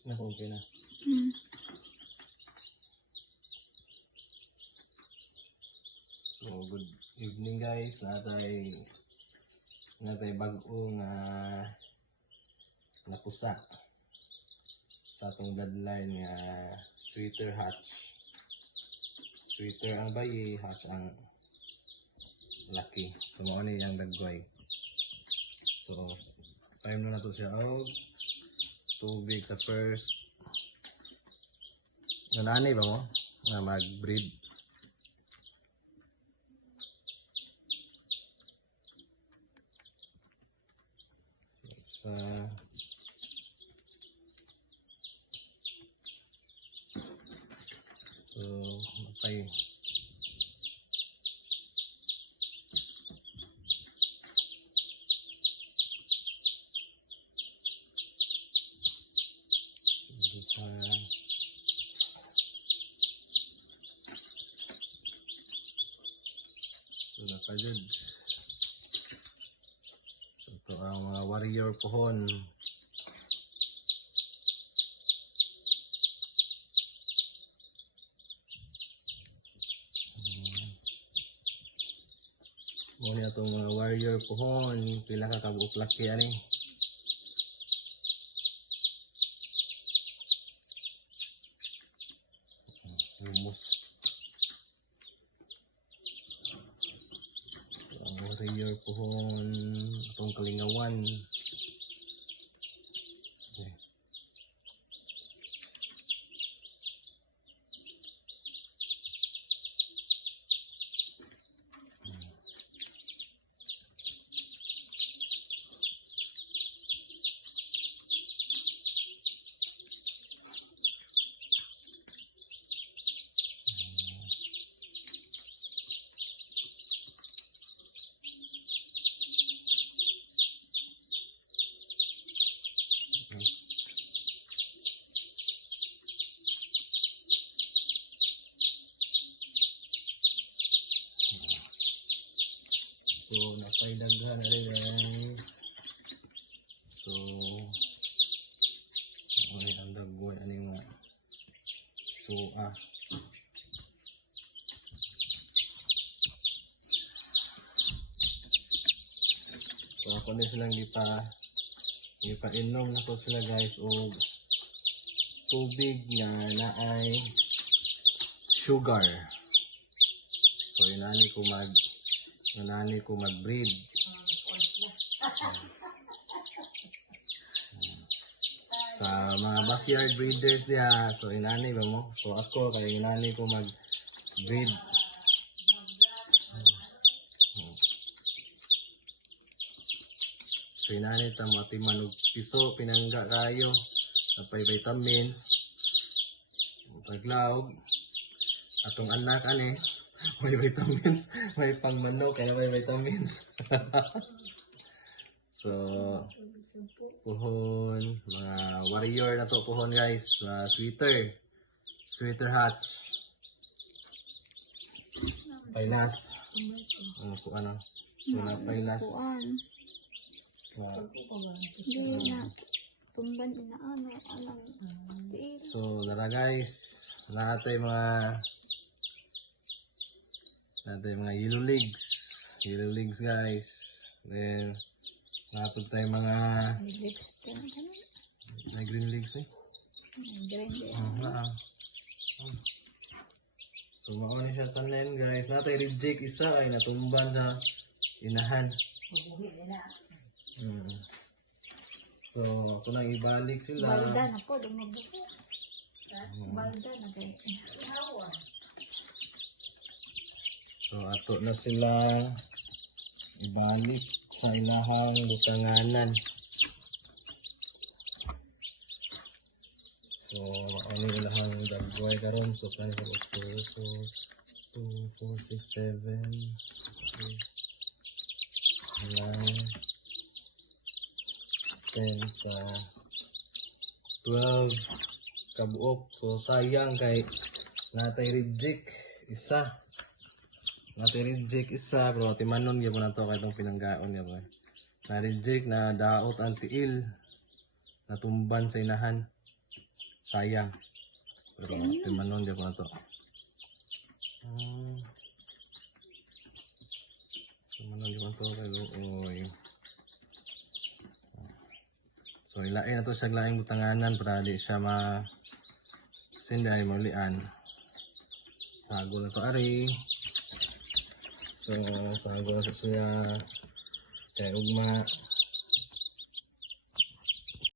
Okay na. So, good evening guys. Natay bag-ong napusa sa atong bloodline nga sweeter hatch. Sweeter ang bayi, hatch ang laki. So, mao ni ang dagway. So, time na to siya og tubig sa first. Nanani ba mo? Na mag-breed. So, okay. So, napagod. So, ito ang mga warrior pohon. Muna itong mga warrior pohon. Pila ka kabuok laki yan eh. Lumos. Ang warrior pohon. Itong kalingawan. Okay. So, napaidaghan na rin guys. So, ay ang dagway ano yung mga suha. So, ako na silang ipainom na ko sila guys o tubig na naay sugar. So, inani ko mag-breed. Sa mga backyard breeders niya, so inani ba mo? So ako, kaya inani ko mag-breed. So inani ta matiman og piso, pinangga kayo. Napay vitamins. Paglaog. Atong anak ani, may vitamins, may pangmanok, kaya may vitamins. So, pohon, mga warrior na to pohon guys, sweeter hatch. Pailas. Ano po ano? So, na pailas. So, dara guys, natin mga yellow legs guys. Then napod tayo mga green legs eh. So mauna siya tanen guys. Natay reject isa ay natumban sa inahan. So ako na ibalik sila. Balda na po, dumabuko. Balda na kayo. So ato na sila ibalik sa ilahang butanganan. So ano ilahang dagway karon so kan ko so 2 4 6 7 10 sa 12 kabuok. So sayang kay natay reject isa. Pero timanon gyud na to kay tong pinanggaon niya boy. Na reject na daot ang tiil natumban sa inahan. sayang. Pero timanon di ko na to. Timanon di ko na to kay Luoy. So ilain na to siya laing butanganan para di siya sinday maulian. Sago na to ari. So sago na siya kay ugma.